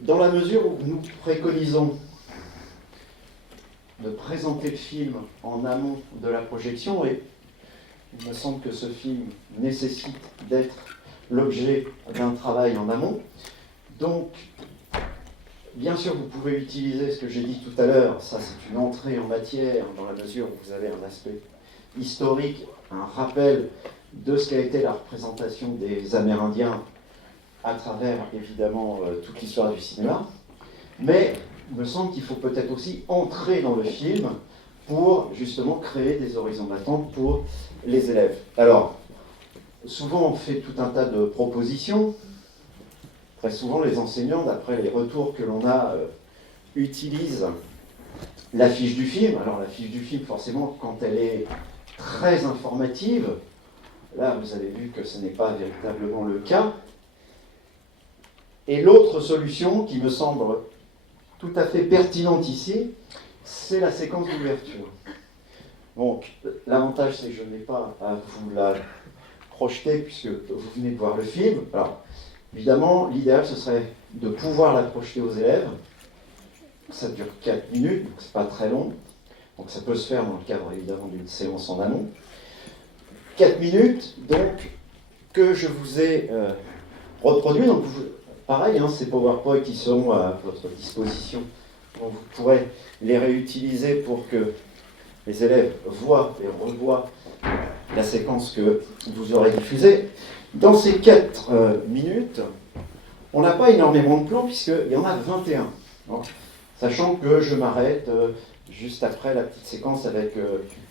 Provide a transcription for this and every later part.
Dans la mesure où nous préconisons de présenter le film en amont de la projection, et il me semble que ce film nécessite d'être l'objet d'un travail en amont. Donc, bien sûr, vous pouvez utiliser ce que j'ai dit tout à l'heure, ça c'est une entrée en matière, dans la mesure où vous avez un aspect historique, un rappel de ce qu'a été la représentation des Amérindiens à travers, évidemment, toute l'histoire du cinéma. Mais il me semble qu'il faut peut-être aussi entrer dans le film pour, justement, créer des horizons d'attente pour les élèves. Alors, souvent, on fait tout un tas de propositions. Très souvent, les enseignants, d'après les retours que l'on a, utilisent la fiche du film. Alors, la fiche du film, forcément, quand elle est très informative, là, vous avez vu que ce n'est pas véritablement le cas. Et l'autre solution, qui me semble tout à fait pertinente ici, c'est la séquence d'ouverture. Donc, l'avantage, c'est que je n'ai pas à vous la projeter, puisque vous venez de voir le film. Alors, évidemment, l'idéal, ce serait de pouvoir la projeter aux élèves. Ça dure 4 minutes, donc c'est pas très long. Donc ça peut se faire dans le cadre, évidemment, d'une séance en amont. 4 minutes, donc, que je vous ai reproduit. Donc, pareil, ces PowerPoint qui seront à votre disposition. Donc, vous pourrez les réutiliser pour que les élèves voient et revoient la séquence que vous aurez diffusée. Dans ces 4 minutes, on n'a pas énormément de plans, puisqu'il y en a 21. Donc, sachant que je m'arrête juste après la petite séquence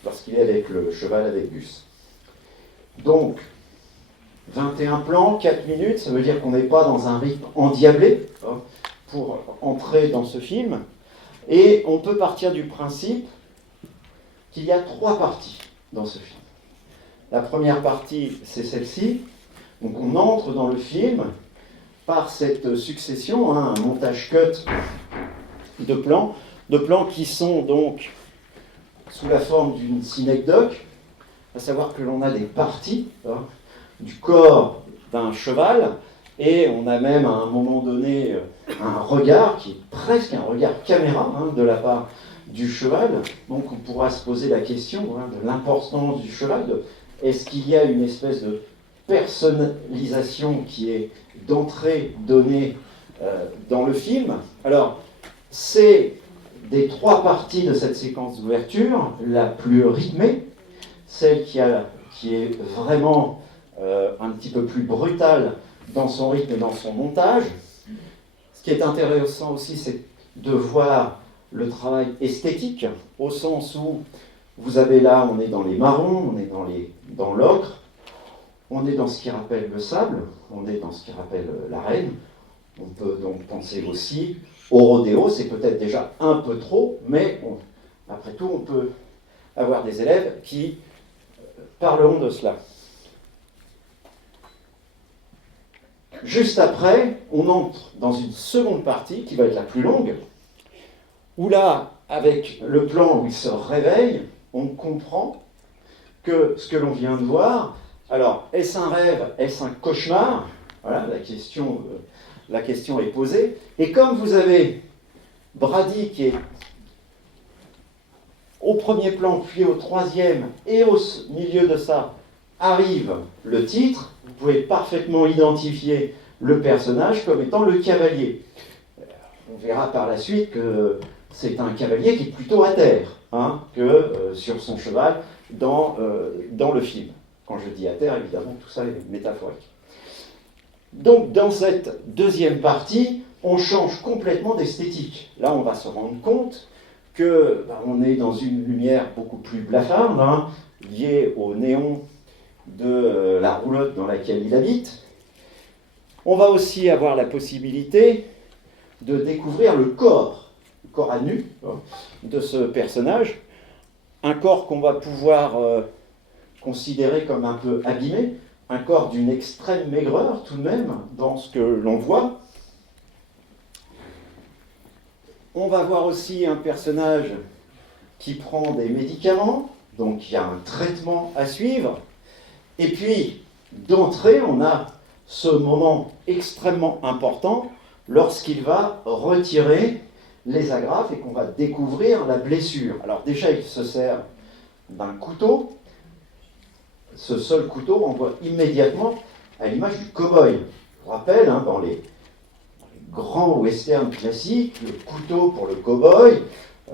lorsqu'il est avec le cheval avec Gus. Donc, 21 plans, 4 minutes, ça veut dire qu'on n'est pas dans un rythme endiablé pour entrer dans ce film. Et on peut partir du principe qu'il y a 3 parties dans ce film. La première partie, c'est celle-ci. Donc on entre dans le film par cette succession, un montage cut de plans qui sont donc sous la forme d'une synecdoque, à savoir que l'on a des parties du corps d'un cheval, et on a même à un moment donné un regard qui est presque un regard caméra de la part du cheval. Donc on pourra se poser la question de l'importance du cheval, est-ce qu'il y a une espèce de personnalisation qui est d'entrée donnée dans le film. Alors, c'est des 3 parties de cette séquence d'ouverture la plus rythmée, celle qui est vraiment un petit peu plus brutale dans son rythme et dans son montage. Ce qui est intéressant aussi, c'est de voir le travail esthétique, au sens où vous avez là, on est dans les marrons, on est dans l'ocre, on est dans ce qui rappelle le sable, on est dans ce qui rappelle l'arène. On peut donc penser aussi au rodéo, c'est peut-être déjà un peu trop, mais après tout, on peut avoir des élèves qui parleront de cela. Juste après, on entre dans une seconde partie qui va être la plus longue, où là, avec le plan où il se réveille, on comprend que ce que l'on vient de voir, alors, est-ce un rêve, est-ce un cauchemar? Voilà, la question est posée. Et comme vous avez Brady qui est au premier plan, puis au troisième, et au milieu de ça arrive le titre, vous pouvez parfaitement identifier le personnage comme étant le cavalier. On verra par la suite que c'est un cavalier qui est plutôt à terre que sur son cheval dans le film. Quand je dis à terre, évidemment, tout ça est métaphorique. Donc, dans cette deuxième partie, on change complètement d'esthétique. Là, on va se rendre compte qu'on est dans une lumière beaucoup plus blafarde, liée au néon de la roulotte dans laquelle il habite. On va aussi avoir la possibilité de découvrir le corps à nu de ce personnage, un corps qu'on va pouvoir considéré comme un peu abîmé, un corps d'une extrême maigreur tout de même dans ce que l'on voit. On va voir aussi un personnage qui prend des médicaments, donc il y a un traitement à suivre. Et puis, d'entrée, on a ce moment extrêmement important lorsqu'il va retirer les agrafes et qu'on va découvrir la blessure. Alors déjà, il se sert d'un couteau. Ce seul couteau renvoie immédiatement à l'image du cow-boy. Je vous rappelle, hein, dans les grands westerns classiques, le couteau pour le cow-boy,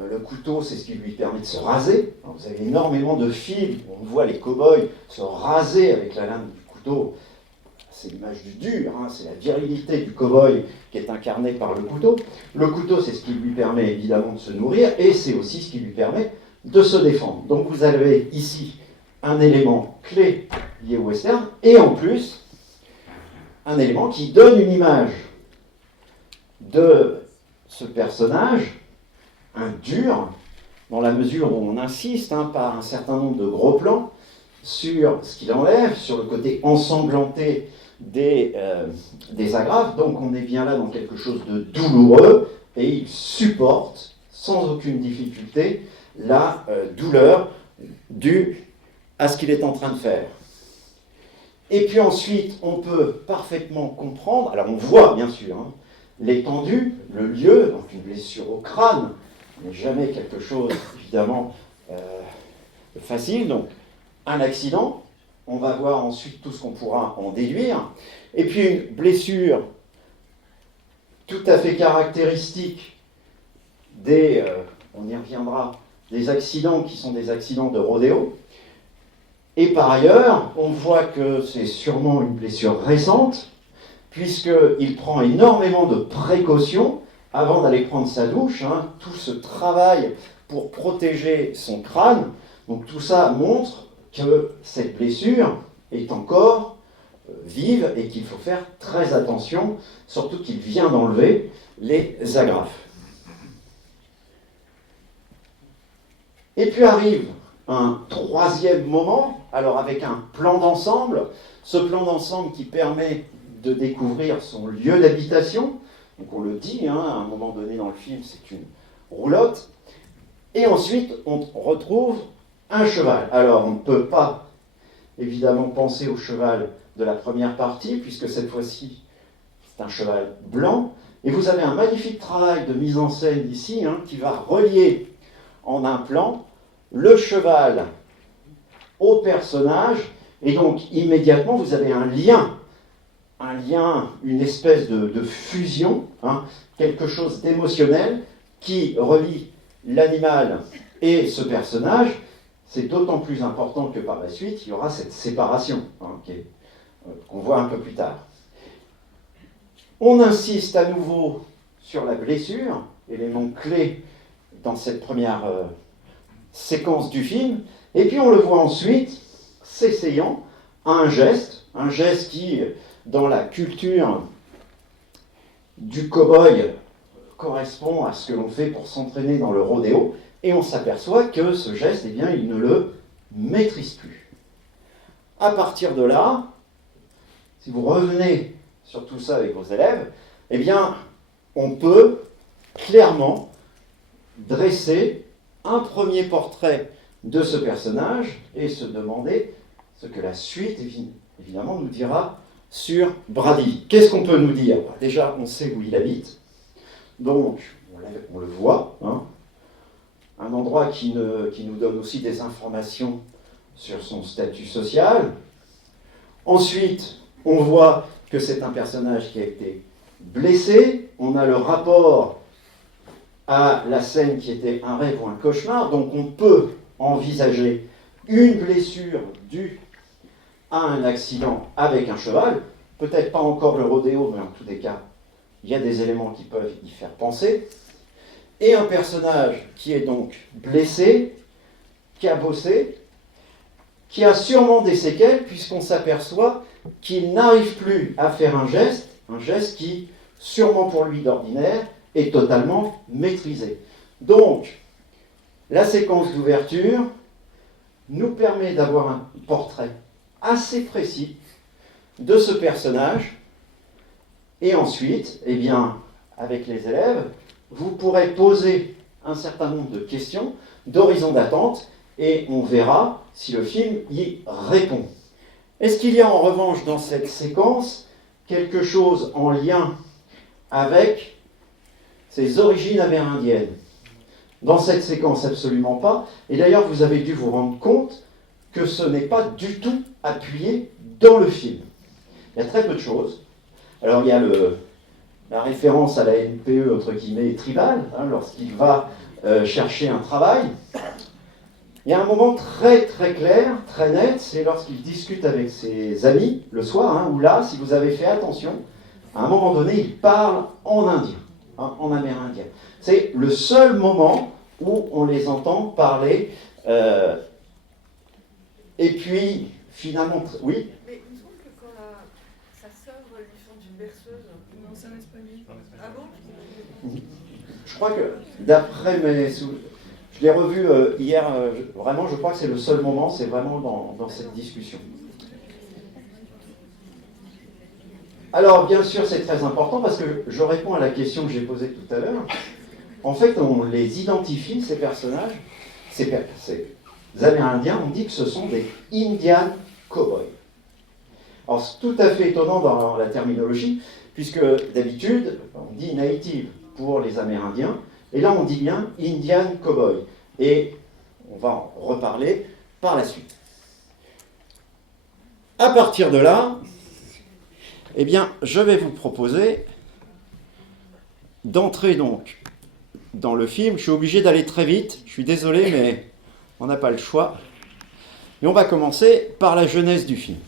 le couteau, c'est ce qui lui permet de se raser. Alors, vous avez énormément de films où on voit les cow-boys se raser avec la lame du couteau. C'est l'image du dur, hein, c'est la virilité du cow-boy qui est incarnée par le couteau. Le couteau, c'est ce qui lui permet évidemment de se nourrir et c'est aussi ce qui lui permet de se défendre. Donc vous avez ici un élément clé lié au western et en plus un élément qui donne une image de ce personnage, un dur, dans la mesure où on insiste par un certain nombre de gros plans sur ce qu'il enlève, sur le côté ensanglanté des agrafes. Donc on est bien là dans quelque chose de douloureux et il supporte sans aucune difficulté la douleur due à ce qu'il est en train de faire. Et puis ensuite, on peut parfaitement comprendre, alors on voit bien sûr l'étendue, le lieu, donc une blessure au crâne, n'est jamais quelque chose évidemment facile, donc un accident, on va voir ensuite tout ce qu'on pourra en déduire, et puis une blessure tout à fait caractéristique des, on y reviendra, des accidents qui sont des accidents de rodéo. Et par ailleurs, on voit que c'est sûrement une blessure récente, puisqu'il prend énormément de précautions avant d'aller prendre sa douche, tout ce travail pour protéger son crâne. Donc tout ça montre que cette blessure est encore vive et qu'il faut faire très attention, surtout qu'il vient d'enlever les agrafes. Et puis arrive un troisième moment, alors avec un plan d'ensemble, ce plan d'ensemble qui permet de découvrir son lieu d'habitation. Donc on le dit, à un moment donné dans le film, c'est une roulotte. Et ensuite, on retrouve un cheval. Alors on ne peut pas évidemment penser au cheval de la première partie, puisque cette fois-ci, c'est un cheval blanc. Et vous avez un magnifique travail de mise en scène ici, qui va relier en un plan le cheval au personnage, et donc immédiatement vous avez un lien, une espèce de fusion, quelque chose d'émotionnel qui relie l'animal et ce personnage. C'est d'autant plus important que par la suite il y aura cette séparation qu'on voit un peu plus tard. On insiste à nouveau sur la blessure, élément clé dans cette première séquence du film, et puis on le voit ensuite s'essayant à un geste qui, dans la culture du cow-boy, correspond à ce que l'on fait pour s'entraîner dans le rodéo, et on s'aperçoit que ce geste, il ne le maîtrise plus. À partir de là, si vous revenez sur tout ça avec vos élèves, on peut clairement dresser un premier portrait de ce personnage et se demander ce que la suite, évidemment, nous dira sur Brady. Qu'est-ce qu'on peut nous dire ? Déjà, on sait où il habite, donc on le voit, un endroit qui nous donne aussi des informations sur son statut social. Ensuite, on voit que c'est un personnage qui a été blessé, on a le rapport à la scène qui était un rêve ou un cauchemar, donc on peut envisager une blessure due à un accident avec un cheval, peut-être pas encore le rodéo, mais en tous les cas, il y a des éléments qui peuvent y faire penser, et un personnage qui est donc blessé, cabossé, qui a sûrement des séquelles, puisqu'on s'aperçoit qu'il n'arrive plus à faire un geste qui, sûrement pour lui d'ordinaire, est totalement maîtrisé. Donc, la séquence d'ouverture nous permet d'avoir un portrait assez précis de ce personnage, et ensuite, avec les élèves, vous pourrez poser un certain nombre de questions d'horizon d'attente, et on verra si le film y répond. Est-ce qu'il y a en revanche dans cette séquence quelque chose en lien avec ses origines amérindiennes. Dans cette séquence, absolument pas. Et d'ailleurs, vous avez dû vous rendre compte que ce n'est pas du tout appuyé dans le film. Il y a très peu de choses. Alors, il y a la référence à la NPE, entre guillemets, tribale, hein, lorsqu'il va chercher un travail. Il y a un moment très très clair, très net, c'est lorsqu'il discute avec ses amis le soir, hein, où là, si vous avez fait attention, à un moment donné, il parle en indien, hein, en amérindien. C'est le seul moment où on les entend parler. Et puis, finalement, oui. Mais il me semble que quand sa sœur lui chante une berceuse, non, c'est en espagnol. Ah bon? Je crois que, d'après mes souvenirs, je l'ai revu hier, vraiment, je crois que c'est le seul moment, c'est vraiment dans cette discussion. Alors, bien sûr, c'est très important parce que je réponds à la question que j'ai posée tout à l'heure. En fait, on les identifie, ces personnages, ces Amérindiens, on dit que ce sont des Indian Cowboys. Alors, c'est tout à fait étonnant dans la terminologie, puisque d'habitude, on dit native pour les Amérindiens, et là, on dit bien Indian Cowboy. Et on va en reparler par la suite. À partir de là, eh bien, je vais vous proposer d'entrer donc dans le film. Je suis obligé d'aller très vite, je suis désolé, mais on n'a pas le choix. Et on va commencer par la genèse du film.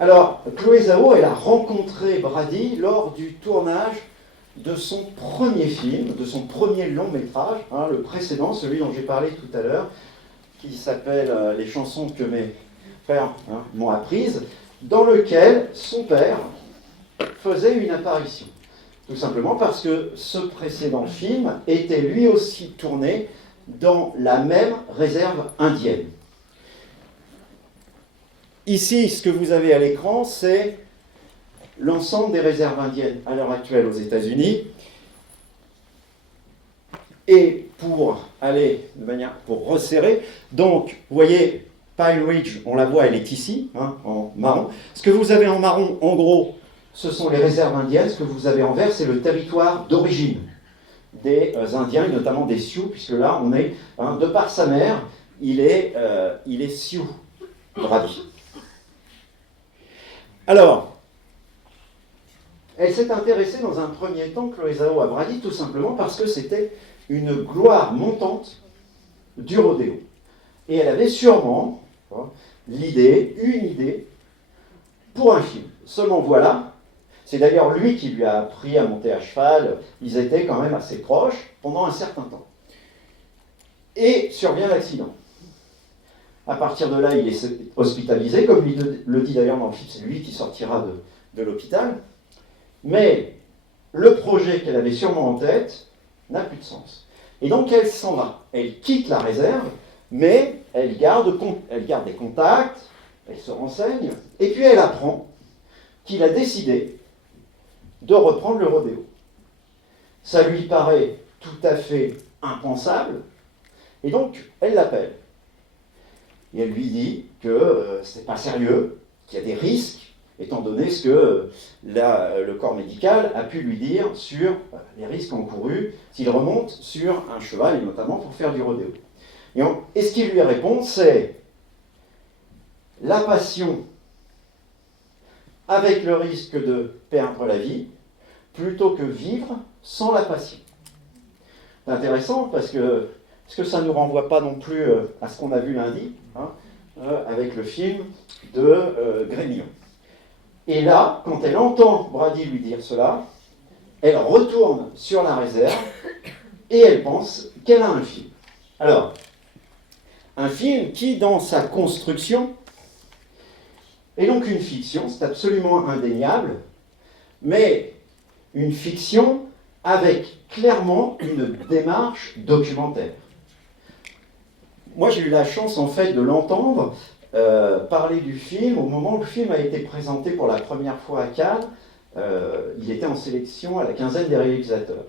Alors, Chloé Zhao, elle a rencontré Brady lors du tournage de son premier film, de son premier long métrage, hein, le précédent, celui dont j'ai parlé tout à l'heure, qui s'appelle Les chansons que mes pères m'ont apprises, dans lequel son père faisait une apparition. Tout simplement parce que ce précédent film était lui aussi tourné dans la même réserve indienne. Ici, ce que vous avez à l'écran, c'est l'ensemble des réserves indiennes à l'heure actuelle aux États-Unis. Et pour aller de manière, pour resserrer, donc, vous voyez, Pine Ridge, on la voit, elle est ici, hein, en marron. Ce que vous avez en marron, en gros, ce sont les réserves indiennes. Ce que vous avez en vert, c'est le territoire d'origine des Indiens, et notamment des Sioux, puisque là, on est, hein, de par sa mère, il est Sioux, Brady. Alors, elle s'est intéressée dans un premier temps, Chloé Zhao, à Brady, tout simplement parce que c'était une gloire montante du rodéo. Et elle avait sûrement une idée pour un film. Seulement voilà, c'est d'ailleurs lui qui lui a appris à monter à cheval, ils étaient quand même assez proches pendant un certain temps. Et survient l'accident. À partir de là, il est hospitalisé, comme il le dit d'ailleurs dans le film, c'est lui qui sortira de l'hôpital. Mais le projet qu'elle avait sûrement en tête n'a plus de sens. Et donc elle s'en va. Elle quitte la réserve, mais elle garde des contacts, elle se renseigne, et puis elle apprend qu'il a décidé de reprendre le rodéo. Ça lui paraît tout à fait impensable, et donc elle l'appelle. Et elle lui dit que c'est pas sérieux, qu'il y a des risques, étant donné ce que le corps médical a pu lui dire sur les risques encourus s'il remonte sur un cheval, et notamment pour faire du rodéo. Et ce qu'il lui répond, c'est la passion avec le risque de perdre la vie, plutôt que vivre sans la passion. C'est intéressant parce que ça ne nous renvoie pas non plus à ce qu'on a vu lundi, hein, avec le film de Grémillon. Et là, quand elle entend Brady lui dire cela, elle retourne sur la réserve et elle pense qu'elle a un film. Alors, un film qui, dans sa construction, est donc une fiction, c'est absolument indéniable, mais une fiction avec clairement une démarche documentaire. Moi, j'ai eu la chance, en fait, de l'entendre parler du film au moment où le film a été présenté pour la première fois à Cannes. Il était en sélection à la quinzaine des réalisateurs.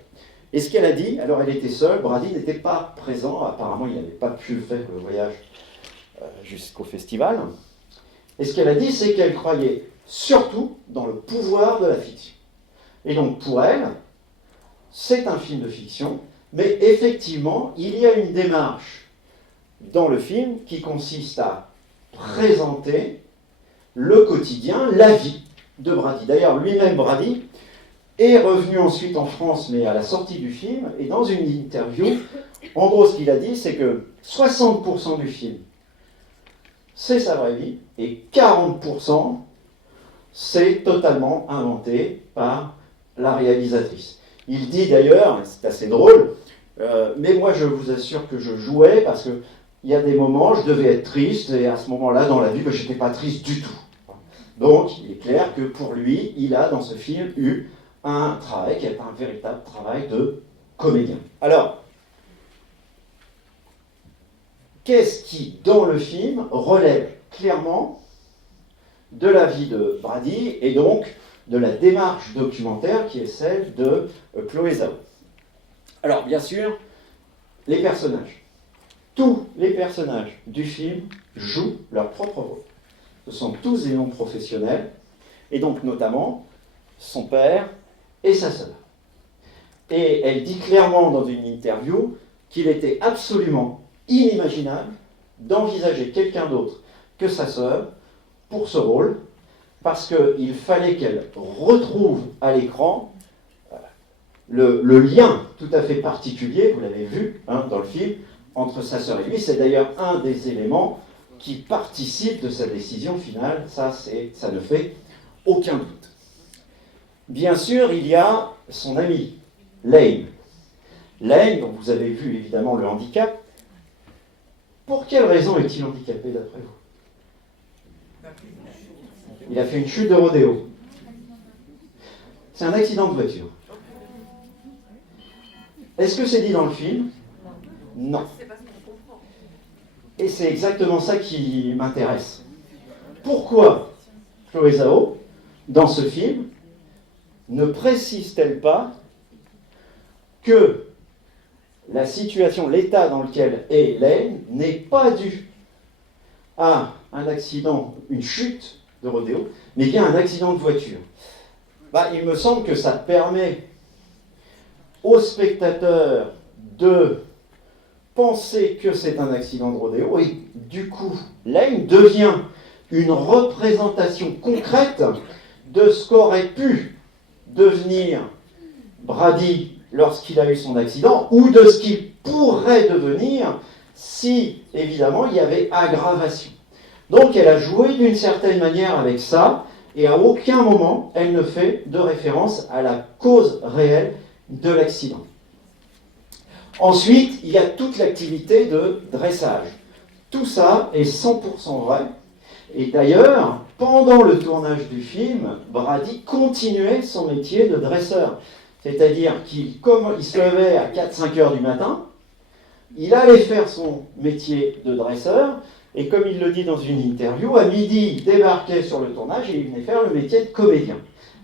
Et ce qu'elle a dit, alors elle était seule, Brady n'était pas présent, apparemment il n'avait pas pu faire le voyage jusqu'au festival. Et ce qu'elle a dit, c'est qu'elle croyait surtout dans le pouvoir de la fiction. Et donc pour elle, c'est un film de fiction, mais effectivement, il y a une démarche dans le film qui consiste à présenter le quotidien, la vie de Brady. D'ailleurs, lui-même, Brady, est revenu ensuite en France, mais à la sortie du film, et dans une interview, en gros, ce qu'il a dit, c'est que 60% du film, c'est sa vraie vie, et 40%, c'est totalement inventé par la réalisatrice. Il dit d'ailleurs, c'est assez drôle, mais moi je vous assure que je jouais parce qu'il y a des moments, je devais être triste, et à ce moment-là, dans la vie, je n'étais pas triste du tout. Donc, il est clair que pour lui, il a dans ce film eu un travail qui est un véritable travail de comédien. Alors, qu'est-ce qui, dans le film, relève clairement de la vie de Brady et donc de la démarche documentaire qui est celle de Chloé Zhao. Alors, bien sûr, les personnages. Tous les personnages du film jouent leur propre rôle. Ce sont tous des noms professionnels, et donc notamment son père et sa sœur. Et elle dit clairement dans une interview qu'il était absolument inimaginable d'envisager quelqu'un d'autre que sa sœur pour ce rôle, parce qu'il fallait qu'elle retrouve à l'écran le lien tout à fait particulier, vous l'avez vu dans le film, entre sa sœur et lui. C'est d'ailleurs un des éléments qui participe de sa décision finale, ça ne fait aucun doute. Bien sûr, il y a son ami, Lane. Lane, dont vous avez vu évidemment le handicap. Pour quelle raison est-il handicapé d'après vous? Il a fait une chute de rodéo. C'est un accident de voiture. Est-ce que c'est dit dans le film? Non. Et c'est exactement ça qui m'intéresse. Pourquoi Chloé Zhao, dans ce film, ne précise-t-elle pas que la situation, l'état dans lequel est Lane, n'est pas dû à un accident, une chute de rodéo, mais bien un accident de voiture? Il me semble que ça permet aux spectateurs de penser que c'est un accident de rodéo, et du coup, Lane devient une représentation concrète de ce qu'aurait pu devenir Brady lorsqu'il a eu son accident, ou de ce qu'il pourrait devenir si, évidemment, il y avait aggravation. Donc elle a joué d'une certaine manière avec ça, et à aucun moment elle ne fait de référence à la cause réelle de l'accident. Ensuite, il y a toute l'activité de dressage. Tout ça est 100% vrai. Et d'ailleurs, pendant le tournage du film, Brady continuait son métier de dresseur. C'est-à-dire comme il se levait à 4-5 heures du matin, il allait faire son métier de dresseur, et comme il le dit dans une interview, à midi, il débarquait sur le tournage et il venait faire le métier de comédien.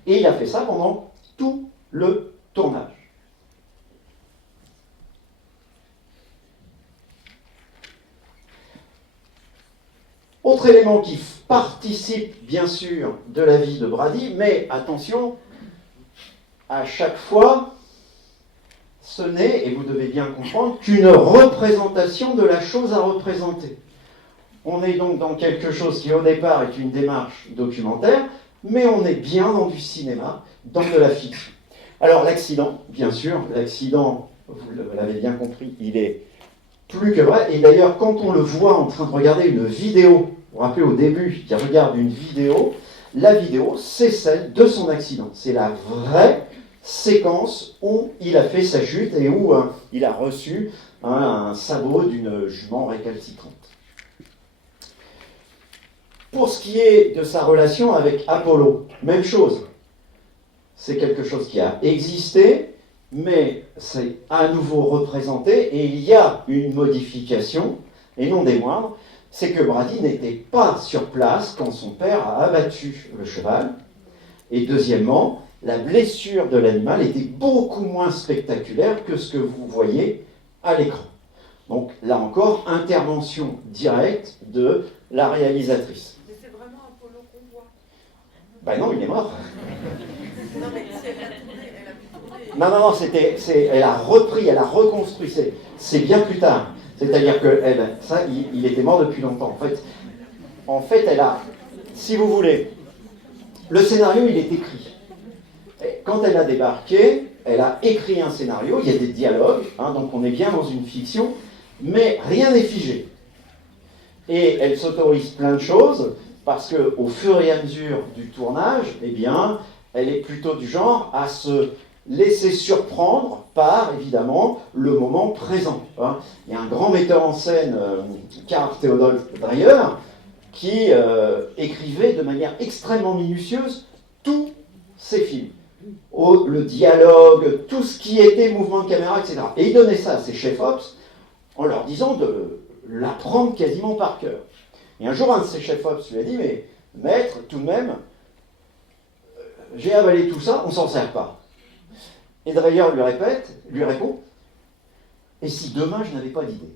Et il a fait ça pendant tout le tournage. Autre élément qui participe bien sûr de la vie de Brady, mais attention, à chaque fois, ce n'est, et vous devez bien comprendre, qu'une représentation de la chose à représenter. On est donc dans quelque chose qui au départ est une démarche documentaire, mais on est bien dans du cinéma, dans de la fiction. Alors l'accident, bien sûr, l'accident, vous l'avez bien compris, il est plus que vrai. Et d'ailleurs, quand on le voit en train de regarder une vidéo, vous vous rappelez au début qu'il regarde une vidéo, la vidéo, c'est celle de son accident. C'est la vraie séquence où il a fait sa chute et où il a reçu un sabot d'une jument récalcitrante. Pour ce qui est de sa relation avec Apollo, même chose. C'est quelque chose qui a existé, mais c'est à nouveau représenté, et il y a une modification, et non des moindres, c'est que Brady n'était pas sur place quand son père a abattu le cheval, et deuxièmement, la blessure de l'animal était beaucoup moins spectaculaire que ce que vous voyez à l'écran. Donc là encore, intervention directe de la réalisatrice. Mais c'est vraiment Ben non, il est mort. Non, mais si elle a tourné, elle a pu tourner. Non, elle a repris, elle a reconstruit. C'est bien plus tard. C'est-à-dire que il était mort depuis longtemps. En fait, elle a, si vous voulez, le scénario, il est écrit. Et quand elle a débarqué, elle a écrit un scénario, il y a des dialogues, donc on est bien dans une fiction, mais rien n'est figé. Et elle s'autorise plein de choses, parce qu'au fur et à mesure du tournage, eh bien, elle est plutôt du genre à se laisser surprendre par, évidemment, le moment présent. Il y a un grand metteur en scène, Karl Theodor Dreyer, qui écrivait de manière extrêmement minutieuse tous ses films. Le dialogue, tout ce qui était mouvement de caméra, etc. Et il donnait ça à ses chefs-ops en leur disant de l'apprendre quasiment par cœur. Et un jour, un de ses chefs-ops lui a dit « Mais maître, tout de même, j'ai avalé tout ça, on s'en sert pas. » Et Dreyer lui répond « Et si demain je n'avais pas d'idée ?»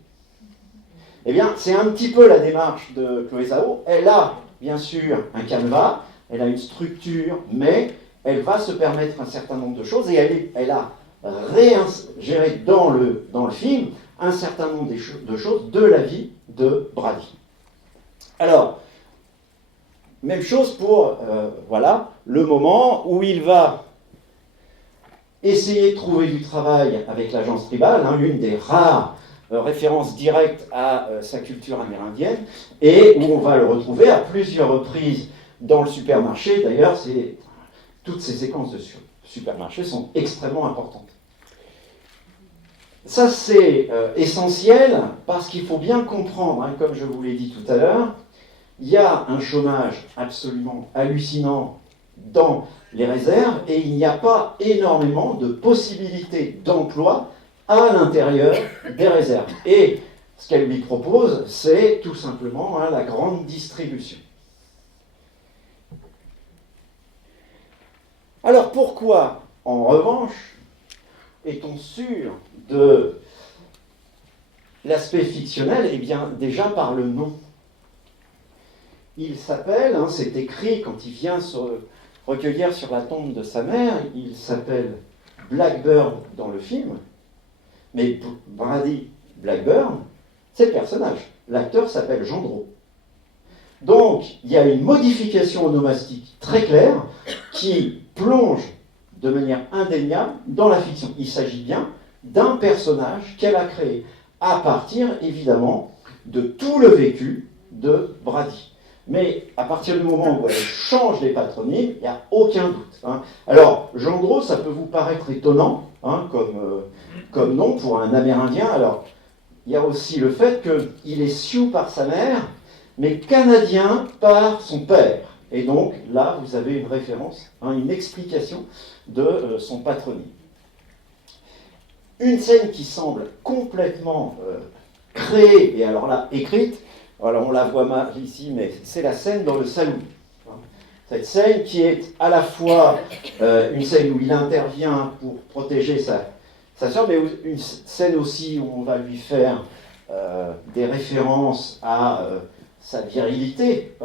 Eh bien, c'est un petit peu la démarche de Chloé Zhao. Elle a, bien sûr, un canevas, elle a une structure, mais elle va se permettre un certain nombre de choses et elle a réingéré dans le film un certain nombre de choses de la vie de Brady. Alors, même chose pour le moment où il va essayer de trouver du travail avec l'agence tribale, l'une des rares références directes à sa culture amérindienne, et où on va le retrouver à plusieurs reprises dans le supermarché. D'ailleurs, toutes ces séquences de supermarché sont extrêmement importantes. Ça, c'est essentiel parce qu'il faut bien comprendre, comme je vous l'ai dit tout à l'heure, il y a un chômage absolument hallucinant dans les réserves et il n'y a pas énormément de possibilités d'emploi à l'intérieur des réserves. Et ce qu'elle lui propose, c'est tout simplement la grande distribution. Alors pourquoi, en revanche, est-on sûr de l'aspect fictionnel? Eh bien, déjà par le nom. Il s'appelle, c'est écrit quand il vient se recueillir sur la tombe de sa mère, il s'appelle Blackburn dans le film, mais Brady Blackburn, c'est le personnage. L'acteur s'appelle Gendreau. Donc, il y a une modification onomastique très claire qui plonge de manière indéniable dans la fiction. Il s'agit bien d'un personnage qu'elle a créé à partir, évidemment, de tout le vécu de Brady. Mais à partir du moment où elle change les patronymes, il n'y a aucun doute. Alors, Gendreau, ça peut vous paraître étonnant, comme nom pour un Amérindien. Alors, il y a aussi le fait qu'il est Sioux par sa mère, mais Canadien par son père. Et donc, là, vous avez une référence, une explication de son patronyme. Une scène qui semble complètement créée, et alors là, écrite, alors on la voit mal ici, mais c'est la scène dans le salon. Cette scène qui est à la fois une scène où il intervient pour protéger sa sœur, mais une scène aussi où on va lui faire des références à sa virilité,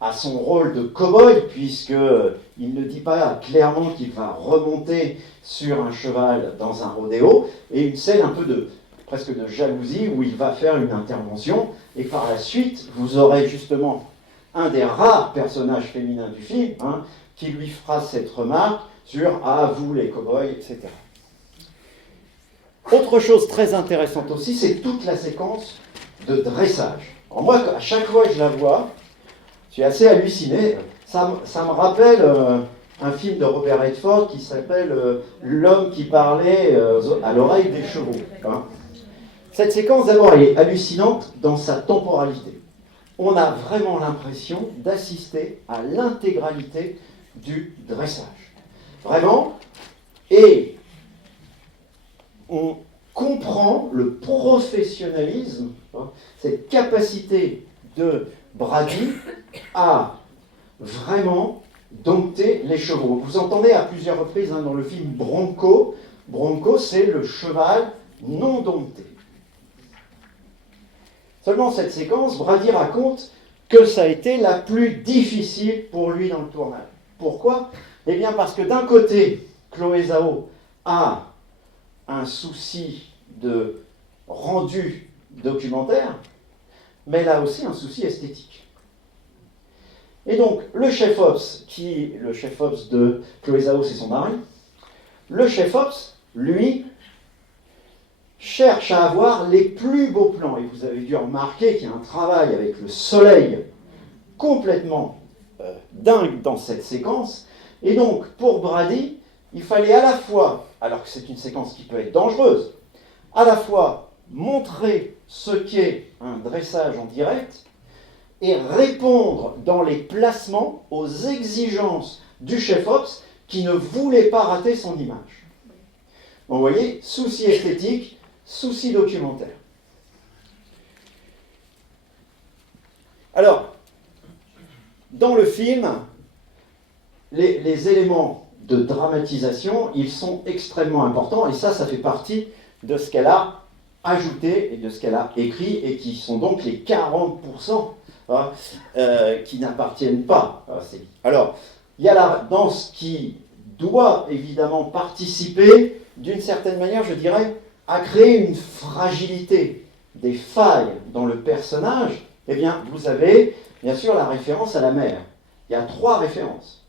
à son rôle de cow-boy, puisqu'il ne dit pas clairement qu'il va remonter sur un cheval dans un rodéo, et une scène un peu presque de jalousie où il va faire une intervention, et par la suite, vous aurez justement un des rares personnages féminins du film qui lui fera cette remarque sur « Ah, vous les cow-boys », etc. Autre chose très intéressante aussi, c'est toute la séquence de dressage. Alors moi, à chaque fois que je la vois, je suis assez halluciné. Ça me rappelle un film de Robert Redford qui s'appelle L'homme qui parlait à l'oreille des chevaux. Cette séquence, d'abord, elle est hallucinante dans sa temporalité. On a vraiment l'impression d'assister à l'intégralité du dressage. Vraiment. Et on comprend le professionnalisme, cette capacité de Brady à vraiment dompter les chevaux. Vous entendez à plusieurs reprises dans le film Bronco. Bronco, c'est le cheval non dompté. Seulement cette séquence, Brady raconte que ça a été la plus difficile pour lui dans le tournage. Pourquoi? Eh bien parce que d'un côté, Chloé Zhao a un souci de rendu documentaire, mais elle a aussi un souci esthétique. Et donc, le chef-ops de Chloé Zhao, c'est son mari, le chef-ops, lui, cherche à avoir les plus beaux plans. Et vous avez dû remarquer qu'il y a un travail avec le soleil complètement dingue dans cette séquence. Et donc, pour Brady, il fallait à la fois, alors que c'est une séquence qui peut être dangereuse, à la fois montrer ce qu'est un dressage en direct et répondre dans les placements aux exigences du chef-ops qui ne voulait pas rater son image. Donc, vous voyez, souci esthétique, souci documentaire. Alors, dans le film, les éléments de dramatisation, ils sont extrêmement importants, et ça fait partie de ce qu'elle a ajouté et de ce qu'elle a écrit, et qui sont donc les 40% qui n'appartiennent pas à ces livres. Alors, il y a là, dans ce qui doit évidemment participer, d'une certaine manière, je dirais, à créer une fragilité, des failles dans le personnage. Eh bien, vous avez, bien sûr, la référence à la mère. Il y a 3 références.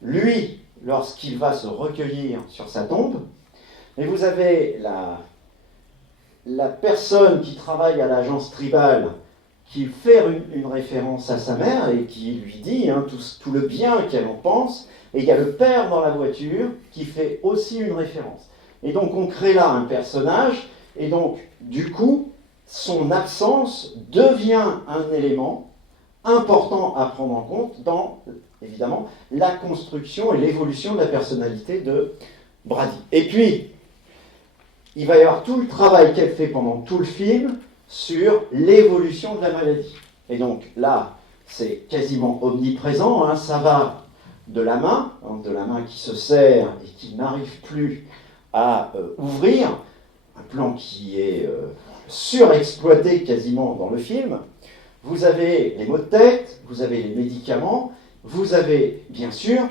Lui, lorsqu'il va se recueillir sur sa tombe, et vous avez la personne qui travaille à l'agence tribale qui fait une référence à sa mère et qui lui dit tout le bien qu'elle en pense, et il y a le père dans la voiture qui fait aussi une référence. Et donc on crée là un personnage, et donc du coup, son absence devient un élément important à prendre en compte dans, évidemment, la construction et l'évolution de la personnalité de Brady. Et puis, il va y avoir tout le travail qu'elle fait pendant tout le film sur l'évolution de la maladie. Et donc là, c'est quasiment omniprésent, ça va de la main qui se serre et qui n'arrive plus à ouvrir, un plan qui est surexploité quasiment dans le film. Vous avez les maux de tête, vous avez les médicaments, vous avez bien sûr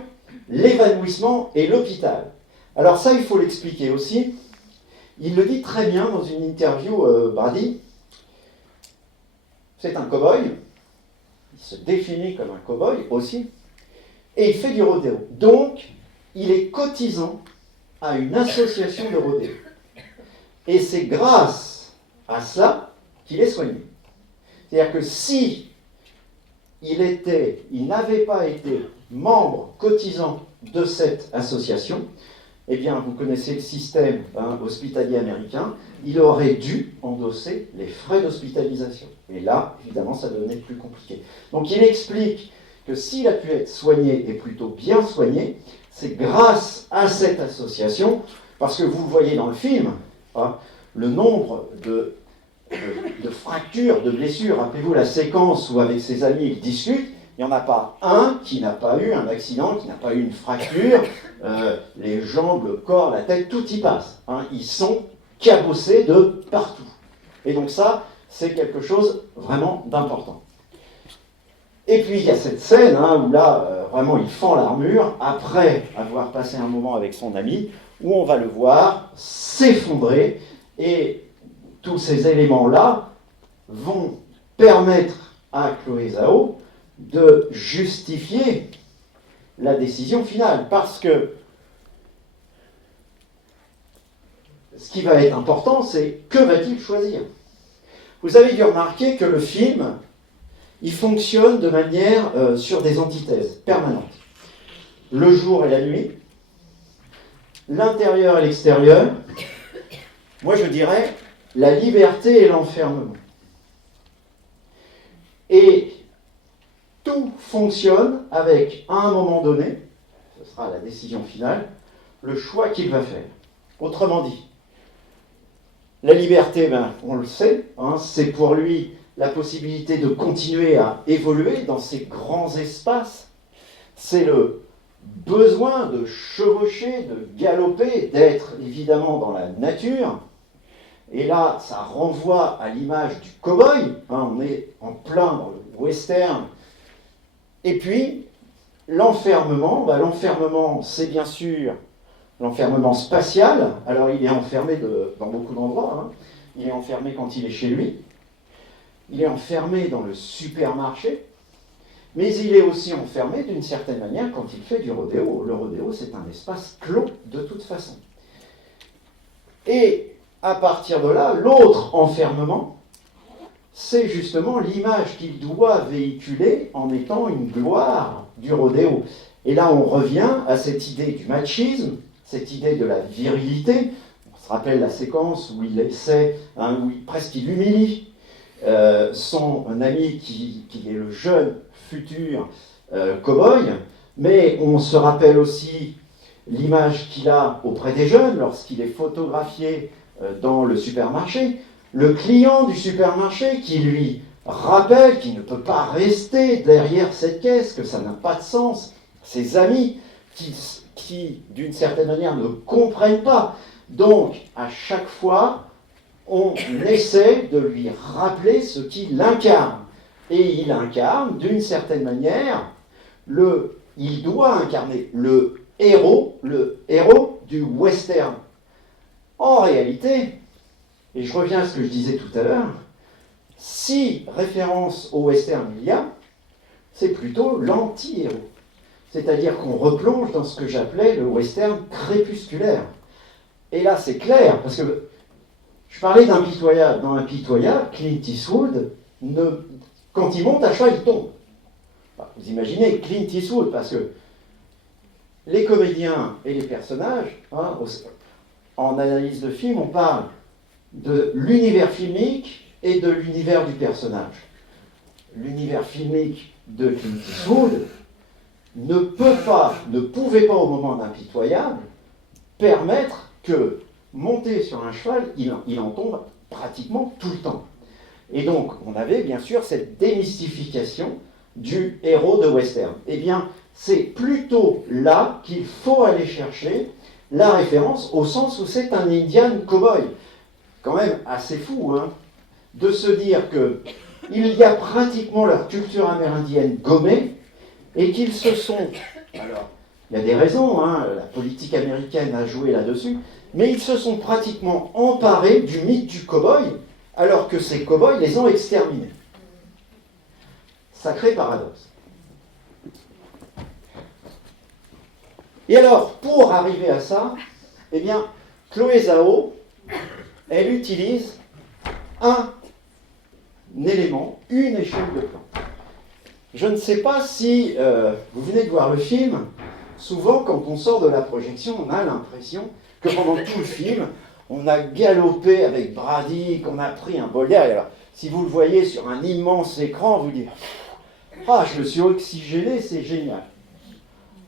l'évanouissement et l'hôpital. Alors ça, il faut l'expliquer aussi. Il le dit très bien dans une interview, Brady. C'est un cow-boy, il se définit comme un cow-boy aussi, et il fait du rodéo. Donc, il est cotisant à une association de rodéo. Et c'est grâce à cela qu'il est soigné. C'est-à-dire que si il n'avait pas été membre cotisant de cette association, eh bien, vous connaissez le système hospitalier américain, il aurait dû endosser les frais d'hospitalisation. Et là, évidemment, ça devenait plus compliqué. Donc, il explique que s'il a pu être soigné, et plutôt bien soigné, c'est grâce à cette association, parce que vous le voyez dans le film, le nombre de fractures, de blessures. Rappelez-vous la séquence où, avec ses amis, il discute. Il n'y en a pas un qui n'a pas eu un accident, qui n'a pas eu une fracture. Les jambes, le corps, la tête, tout y passe. Ils sont cabossés de partout. Et donc ça, c'est quelque chose vraiment d'important. Et puis il y a cette scène où là, vraiment, il fend l'armure, après avoir passé un moment avec son ami, où on va le voir s'effondrer, et tous ces éléments-là vont permettre à Chloé Zhao de justifier la décision finale. Parce que ce qui va être important, c'est que va-t-il choisir? Vous avez dû remarquer que le film, il fonctionne de manière sur des antithèses permanentes. Le jour et la nuit, l'intérieur et l'extérieur, moi je dirais la liberté et l'enfermement. Et tout fonctionne avec, à un moment donné, ce sera la décision finale, le choix qu'il va faire. Autrement dit, la liberté, on le sait, c'est pour lui la possibilité de continuer à évoluer dans ces grands espaces. C'est le besoin de chevaucher, de galoper, d'être évidemment dans la nature. Et là, ça renvoie à l'image du cow-boy. On est en plein dans le western. Et puis, l'enfermement, l'enfermement, c'est bien sûr l'enfermement spatial. Alors, il est enfermé dans beaucoup d'endroits. Hein. Il est enfermé quand il est chez lui. Il est enfermé dans le supermarché. Mais il est aussi enfermé d'une certaine manière quand il fait du rodéo. Le rodéo, c'est un espace clos de toute façon. Et à partir de là, l'autre enfermement, c'est justement l'image qu'il doit véhiculer en étant une gloire du rodéo. Et là, on revient à cette idée du machisme, cette idée de la virilité. On se rappelle la séquence où il essaie, où presque il humilie son ami qui est le jeune futur cow-boy, mais on se rappelle aussi l'image qu'il a auprès des jeunes lorsqu'il est photographié dans le supermarché, le client du supermarché qui lui rappelle qu'il ne peut pas rester derrière cette caisse, que ça n'a pas de sens, ses amis qui d'une certaine manière ne comprennent pas. Donc à chaque fois, on essaie de lui rappeler ce qu'il incarne. Et il incarne, d'une certaine manière, il doit incarner le héros du western. En réalité, et je reviens à ce que je disais tout à l'heure, si référence au western il y a, c'est plutôt l'anti-héros. C'est-à-dire qu'on replonge dans ce que j'appelais le western crépusculaire. Et là, c'est clair, parce que je parlais d'impitoyable. Dans Impitoyable, Clint Eastwood, quand il monte à cheval, il tombe. Vous imaginez Clint Eastwood, parce que les comédiens et les personnages, en analyse de film, on parle de l'univers filmique et de l'univers du personnage. L'univers filmique de Clint Eastwood ne pouvait pas au moment d'Impitoyable permettre que, monté sur un cheval, il en tombe pratiquement tout le temps. Et donc, on avait bien sûr cette démystification du héros de western. Eh bien, c'est plutôt là qu'il faut aller chercher la référence, au sens où c'est un Indian cowboy. Quand même assez fou, hein, de se dire qu'il y a pratiquement leur culture amérindienne gommée, et qu'ils se sont... Alors, il y a des raisons, hein, la politique américaine a joué là-dessus, mais ils se sont pratiquement emparés du mythe du cow-boy, alors que ces cow-boys les ont exterminés. Sacré paradoxe. Et alors, pour arriver à ça, eh bien, Chloé Zhao, elle utilise un élément, une échelle de plan. Je ne sais pas si vous venez de voir le film, souvent quand on sort de la projection, on a l'impression que pendant tout le film, on a galopé avec Brady, qu'on a pris un bol d'air. Alors, si vous le voyez sur un immense écran, vous dites « Ah, je me suis oxygéné, c'est génial ».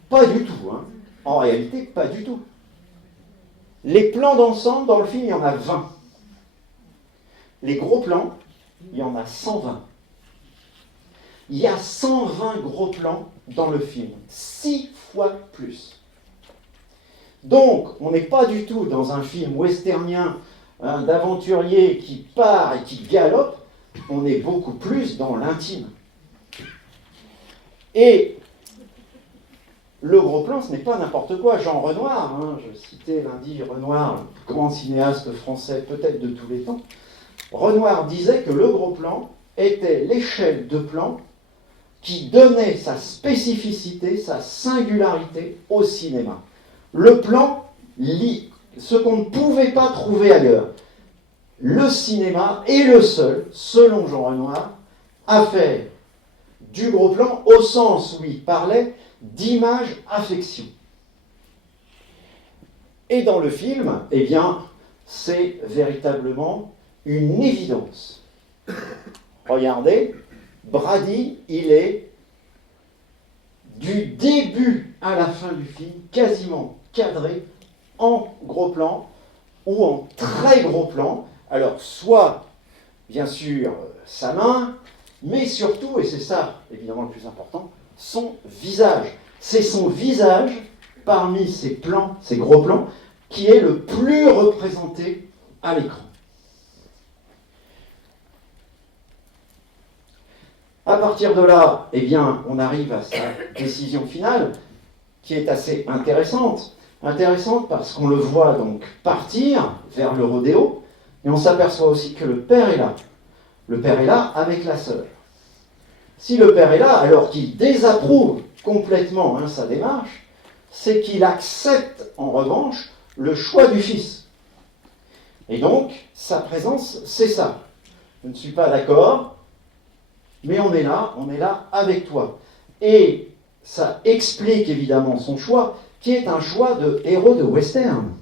Pas du tout, hein. En réalité, pas du tout. Les plans d'ensemble, dans le film, il y en a 20. Les gros plans, il y en a 120. Il y a 120 gros plans dans le film, 6 fois plus. Donc, on n'est pas du tout dans un film westernien d'aventurier qui part et qui galope, on est beaucoup plus dans l'intime. Et le gros plan, ce n'est pas n'importe quoi. Jean Renoir, je citais lundi Renoir, grand cinéaste français peut-être de tous les temps, Renoir disait que le gros plan était l'échelle de plan qui donnait sa spécificité, sa singularité au cinéma. Le plan lit ce qu'on ne pouvait pas trouver ailleurs. Le cinéma est le seul, selon Jean Renoir, à faire du gros plan au sens où il parlait d'image-affection. Et dans le film, eh bien, c'est véritablement une évidence. Regardez, Brady, il est du début à la fin du film quasiment cadré en gros plan ou en très gros plan. Alors, soit, bien sûr, sa main, mais surtout, et c'est ça évidemment le plus important, son visage. C'est son visage, parmi ces plans, ces gros plans, qui est le plus représenté à l'écran. À partir de là, eh bien, on arrive à sa décision finale, qui est assez intéressante. Intéressante parce qu'on le voit donc partir vers le rodéo, et on s'aperçoit aussi que le père est là. Le père est là avec la sœur. Si le père est là, alors qu'il désapprouve complètement sa démarche, c'est qu'il accepte en revanche le choix du fils. Et donc, sa présence, c'est ça. Je ne suis pas d'accord, mais on est là avec toi. Et ça explique évidemment son choix, qui est un choix de héros de western.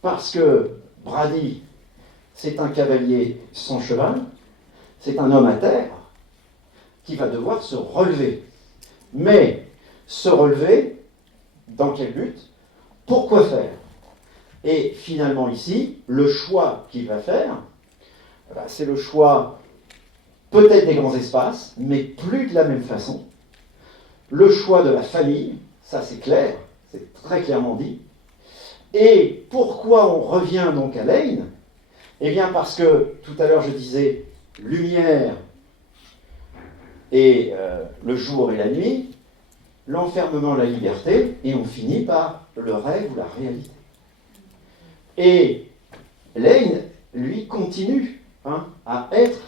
Parce que Brady, c'est un cavalier sans cheval, c'est un homme à terre, qui va devoir se relever. Mais se relever, dans quel but? Pour quoi faire? Et finalement ici, le choix qu'il va faire, c'est le choix peut-être des grands espaces, mais plus de la même façon. Le choix de la famille, ça c'est clair, c'est très clairement dit. Et pourquoi on revient donc à Lane? Eh bien parce que, tout à l'heure je disais, lumière et le jour et la nuit, l'enfermement, la liberté, et on finit par le rêve ou la réalité. Et Lane, lui, continue à être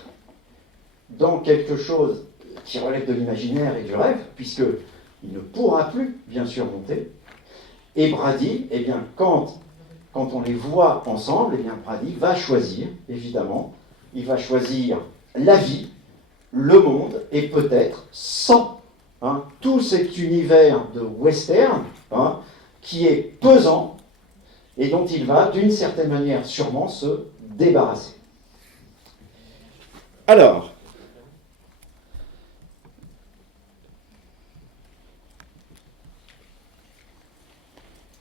dans quelque chose qui relève de l'imaginaire et du rêve, puisqu'il ne pourra plus, bien sûr, monter. Et Brady, eh bien, quand on les voit ensemble, eh bien, Brady va choisir, évidemment, il va choisir la vie, le monde, et peut-être sans tout cet univers de western qui est pesant et dont il va, d'une certaine manière, sûrement se débarrasser. Alors,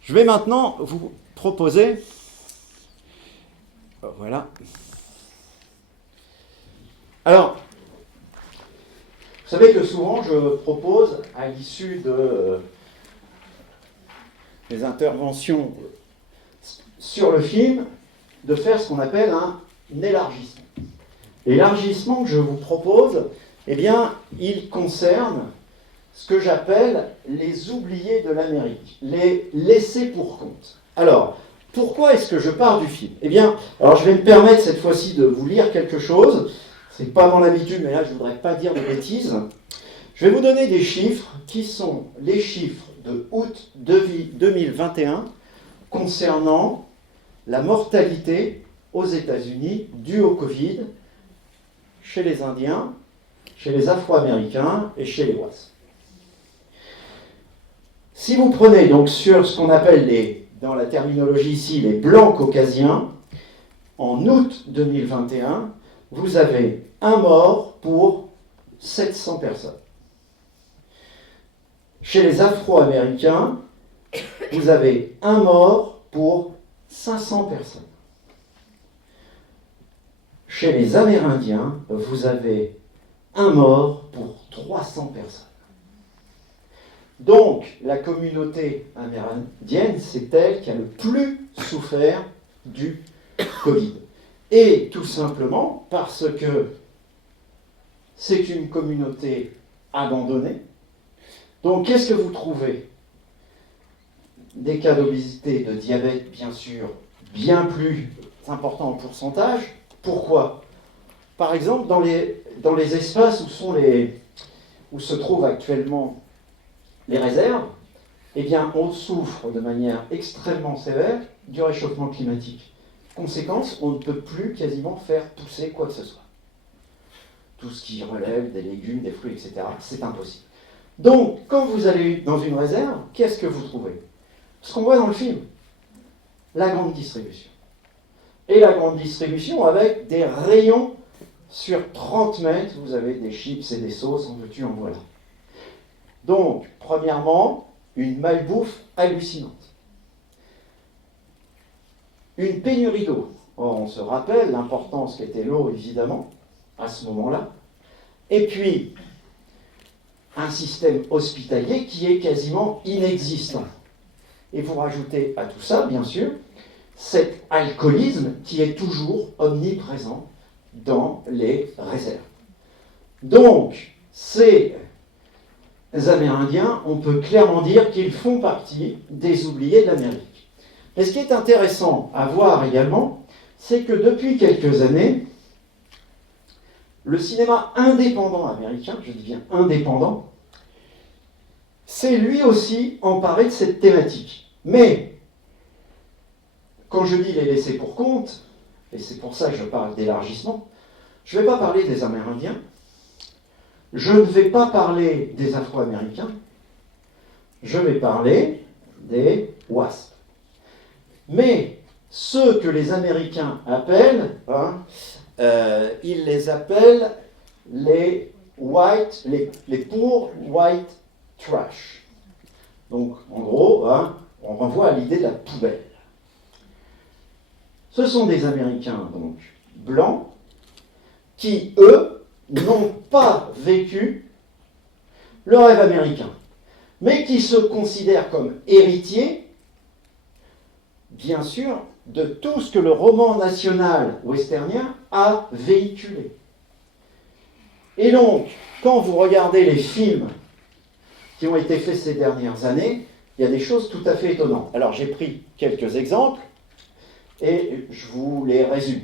je vais maintenant vous proposer, voilà. Alors, vous savez que souvent je propose, à l'issue des interventions sur le film, de faire ce qu'on appelle un élargissement. L'élargissement que je vous propose, eh bien, il concerne ce que j'appelle les oubliés de l'Amérique, les laissés pour compte. Alors, pourquoi est-ce que je pars du film? Eh bien, alors je vais me permettre cette fois-ci de vous lire quelque chose. C'est pas mon habitude, mais là je ne voudrais pas dire de bêtises. Je vais vous donner des chiffres qui sont les chiffres de août 2021 concernant la mortalité aux États-Unis due au Covid chez les Indiens, chez les Afro-Américains et chez les Whites. Si vous prenez donc sur ce qu'on appelle dans la terminologie ici, les blancs caucasiens, en août 2021, vous avez un mort pour 700 personnes. Chez les Afro-Américains, vous avez un mort pour 500 personnes. Chez les Amérindiens, vous avez un mort pour 300 personnes. Donc, la communauté amérindienne, c'est elle qui a le plus souffert du Covid. Et tout simplement parce que c'est une communauté abandonnée. Donc, qu'est-ce que vous trouvez? Des cas d'obésité, de diabète, bien sûr, bien plus importants en pourcentage. Pourquoi? Par exemple, dans les espaces où se trouvent actuellement les réserves, eh bien, on souffre de manière extrêmement sévère du réchauffement climatique. Conséquence, on ne peut plus quasiment faire pousser quoi que ce soit. Tout ce qui relève des légumes, des fruits, etc., c'est impossible. Donc, quand vous allez dans une réserve, qu'est-ce que vous trouvez? Ce qu'on voit dans le film, la grande distribution. Et la grande distribution avec des rayons sur 30 mètres, vous avez des chips et des sauces, en veux-tu, en voilà. Donc, premièrement, une malbouffe hallucinante. Une pénurie d'eau. Or, on se rappelle l'importance qu'était l'eau, évidemment, à ce moment-là. Et puis, un système hospitalier qui est quasiment inexistant. Et vous rajoutez à tout ça, bien sûr, cet alcoolisme qui est toujours omniprésent dans les réserves. Donc, ces Amérindiens, on peut clairement dire qu'ils font partie des oubliés de l'Amérique. Mais ce qui est intéressant à voir également, c'est que depuis quelques années, le cinéma indépendant américain, je dis bien indépendant, s'est lui aussi emparé de cette thématique. Mais, quand je dis les laisser pour compte, et c'est pour ça que je parle d'élargissement, je ne vais pas parler des Amérindiens, je ne vais pas parler des Afro-Américains, je vais parler des WASP. Mais ceux que les Américains appellent, ils les appellent les poor white trash. Donc, en gros, on renvoie à l'idée de la poubelle. Ce sont des Américains, donc, blancs, qui, eux, n'ont pas vécu le rêve américain, mais qui se considèrent comme héritiers, bien sûr, de tout ce que le roman national westernien a véhiculé. Et donc, quand vous regardez les films qui ont été faits ces dernières années, il y a des choses tout à fait étonnantes. Alors, j'ai pris quelques exemples et je vous les résume.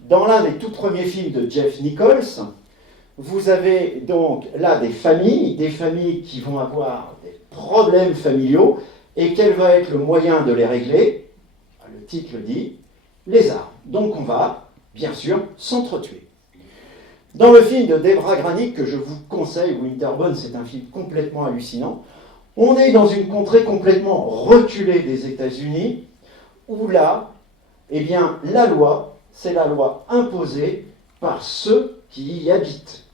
Dans l'un des tout premiers films de Jeff Nichols, vous avez donc là des familles qui vont avoir des problèmes familiaux, et quel va être le moyen de les régler? Le titre le dit, les armes. Donc on va, bien sûr, s'entretuer. Dans le film de Debra Granik, que je vous conseille, Winterborn, c'est un film complètement hallucinant, on est dans une contrée complètement reculée des États-Unis, où là, eh bien, la loi, c'est la loi imposée par ceux qui y habitent.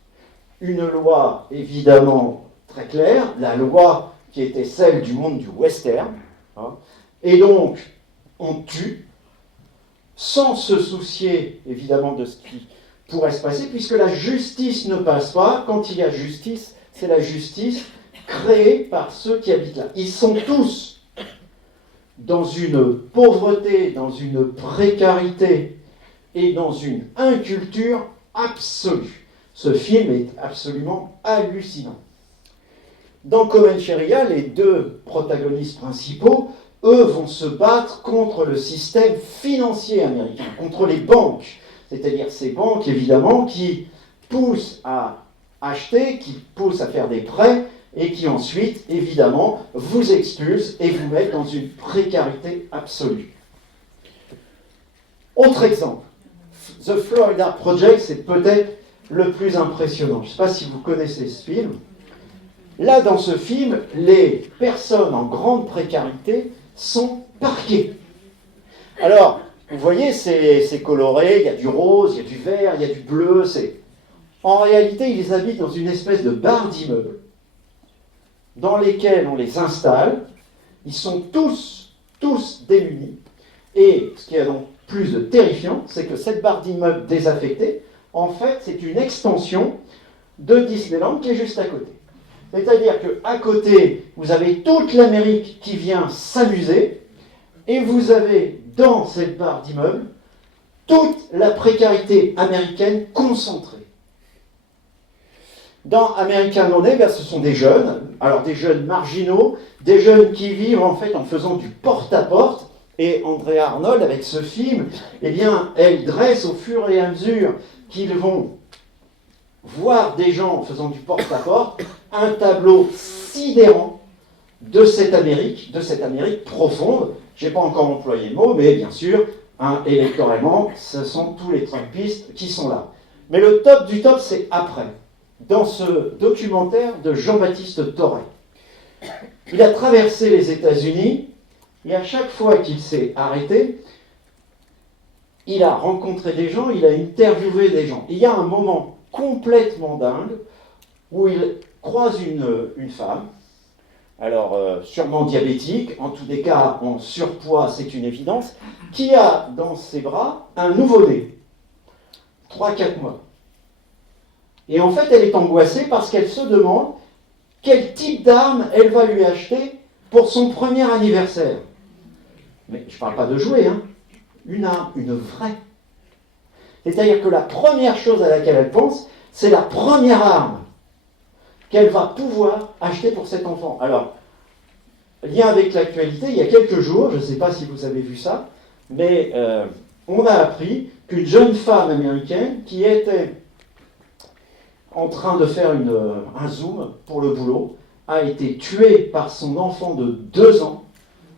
Une loi, évidemment, très claire, la loi qui était celle du monde du western, et donc, on tue, sans se soucier, évidemment, de ce qui pourrait se passer, puisque la justice ne passe pas. Quand il y a justice, c'est la justice créée par ceux qui habitent là. Ils sont tous dans une pauvreté, dans une précarité et dans une inculture absolue. Ce film est absolument hallucinant. Dans Comancheria, les deux protagonistes principaux, eux, vont se battre contre le système financier américain, contre les banques. C'est-à-dire ces banques, évidemment, qui poussent à acheter, qui poussent à faire des prêts, et qui ensuite, évidemment, vous expulsent et vous mettent dans une précarité absolue. Autre exemple, The Florida Project, c'est peut-être le plus impressionnant. Je ne sais pas si vous connaissez ce film. Là, dans ce film, les personnes en grande précarité sont parquées. Alors, vous voyez, c'est coloré, il y a du rose, il y a du vert, il y a du bleu. En réalité, ils habitent dans une espèce de barre d'immeubles dans lesquels on les installe. Ils sont tous démunis. Et ce qui est donc plus de terrifiant, c'est que cette barre d'immeubles désaffectée, en fait, c'est une extension de Disneyland qui est juste à côté. C'est-à-dire qu'à côté, vous avez toute l'Amérique qui vient s'amuser, et vous avez dans cette barre d'immeubles toute la précarité américaine concentrée. Dans American Honey, ce sont des jeunes, alors des jeunes marginaux, des jeunes qui vivent en fait en faisant du porte-à-porte, et Andrea Arnold, avec ce film, eh bien, elle dresse au fur et à mesure qu'ils vont voir des gens faisant du porte-à-porte, un tableau sidérant de cette Amérique profonde. Je n'ai pas encore employé le mot, mais bien sûr, électoralement, ce sont tous les Trumpistes qui sont là. Mais le top du top, c'est après, dans ce documentaire de Jean-Baptiste Torret. Il a traversé les États-Unis, et à chaque fois qu'il s'est arrêté, il a rencontré des gens, il a interviewé des gens. Il y a un moment complètement dingue où il croise une femme, alors sûrement diabétique, en tous les cas en surpoids, c'est une évidence, qui a dans ses bras un nouveau-né, 3-4 mois. Et en fait, elle est angoissée parce qu'elle se demande quel type d'arme elle va lui acheter pour son premier anniversaire. Mais je ne parle pas de jouer, une arme, une vraie. C'est-à-dire que la première chose à laquelle elle pense, c'est la première arme qu'elle va pouvoir acheter pour cet enfant. Alors, lien avec l'actualité, il y a quelques jours, je ne sais pas si vous avez vu ça, mais on a appris qu'une jeune femme américaine qui était en train de faire un zoom pour le boulot a été tuée par son enfant de 2 ans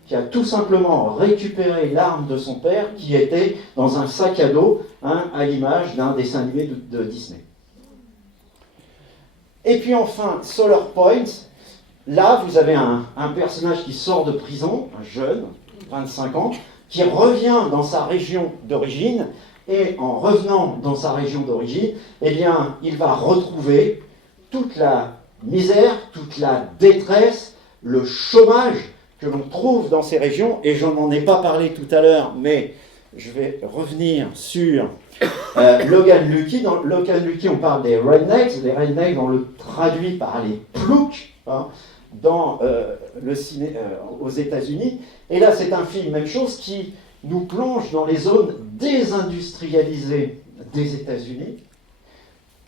qui a tout simplement récupéré l'arme de son père qui était dans un sac à dos, à l'image d'un dessin animé de Disney. Et puis enfin, Solar Point, là vous avez un personnage qui sort de prison, un jeune, 25 ans, qui revient dans sa région d'origine, et en revenant dans sa région d'origine, eh bien, il va retrouver toute la misère, toute la détresse, le chômage que l'on trouve dans ces régions, et je n'en ai pas parlé tout à l'heure, mais je vais revenir sur Logan Lucky. Dans Logan Lucky, on parle des rednecks. Les rednecks, on le traduit par les ploucs dans aux États-Unis. Et là, c'est un film, même chose, qui nous plonge dans les zones désindustrialisées des États-Unis,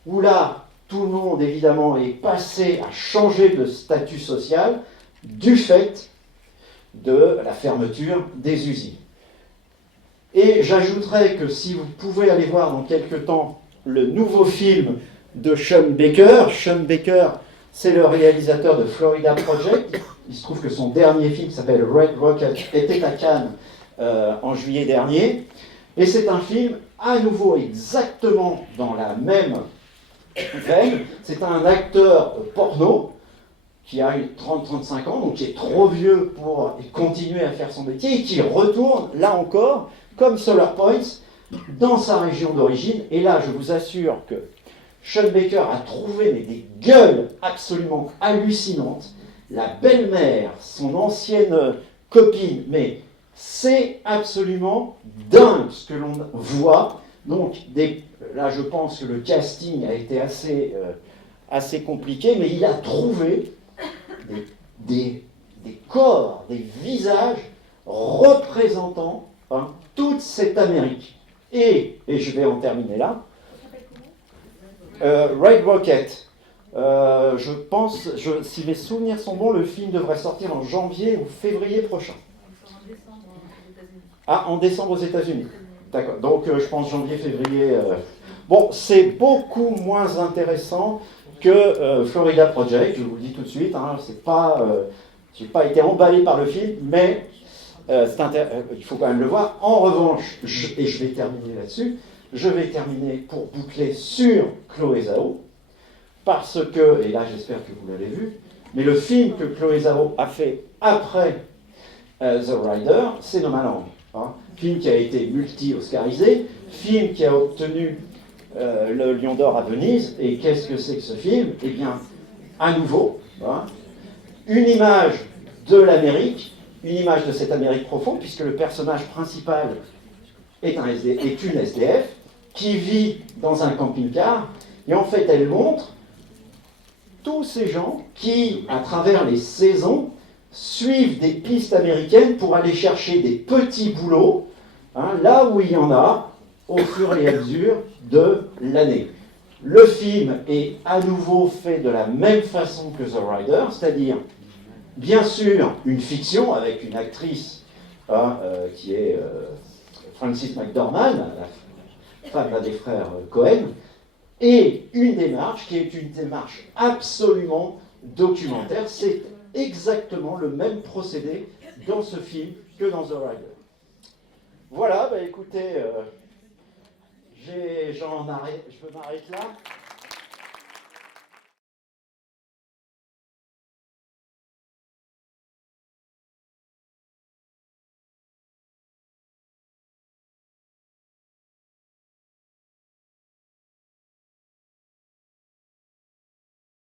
où là, tout le monde, évidemment, est passé à changer de statut social du fait de la fermeture des usines. Et j'ajouterais que si vous pouvez aller voir dans quelques temps le nouveau film de Sean Baker, c'est le réalisateur de Florida Project. Il se trouve que son dernier film, qui s'appelle Red Rocket, était à Cannes en juillet dernier. Et c'est un film à nouveau exactement dans la même veine. C'est un acteur porno qui a 30-35 ans, donc qui est trop vieux pour continuer à faire son métier, et qui retourne, là encore, comme Solar Points, dans sa région d'origine. Et là, je vous assure que Sean Baker a trouvé des gueules absolument hallucinantes. La belle-mère, son ancienne copine, mais c'est absolument dingue ce que l'on voit. Donc, là, je pense que le casting a été assez compliqué, mais il a trouvé des corps, des visages représentant toute cette Amérique. Et je vais en terminer là. Red Rocket. Je pense, si mes souvenirs sont bons, le film devrait sortir en janvier ou février prochain. En décembre aux États-Unis. D'accord. Donc je pense janvier-février. Bon, c'est beaucoup moins intéressant que Florida Project. Je vous le dis tout de suite. J'ai pas été emballé par le film, mais il faut quand même le voir. En revanche, et je vais terminer là-dessus. Je vais terminer pour boucler sur Chloé Zhao, parce que, et là j'espère que vous l'avez vu, mais le film que Chloé Zhao a fait après The Rider, c'est Nomadland. Film qui a été multi-oscarisé, film qui a obtenu le Lion d'Or à Venise. Et qu'est-ce que c'est que ce film? Eh bien, à nouveau, une image de l'Amérique, une image de cette Amérique profonde, puisque le personnage principal est une SDF qui vit dans un camping-car, et en fait elle montre tous ces gens qui, à travers les saisons, suivent des pistes américaines pour aller chercher des petits boulots, là où il y en a, au fur et à mesure de l'année. Le film est à nouveau fait de la même façon que The Rider, c'est-à-dire, bien sûr, une fiction avec une actrice qui est Frances McDormand, la femme d'un des frères Cohen, et une démarche qui est une démarche absolument documentaire. C'est exactement le même procédé dans ce film que dans The Rider. Voilà, écoutez, je peux m'arrêter là.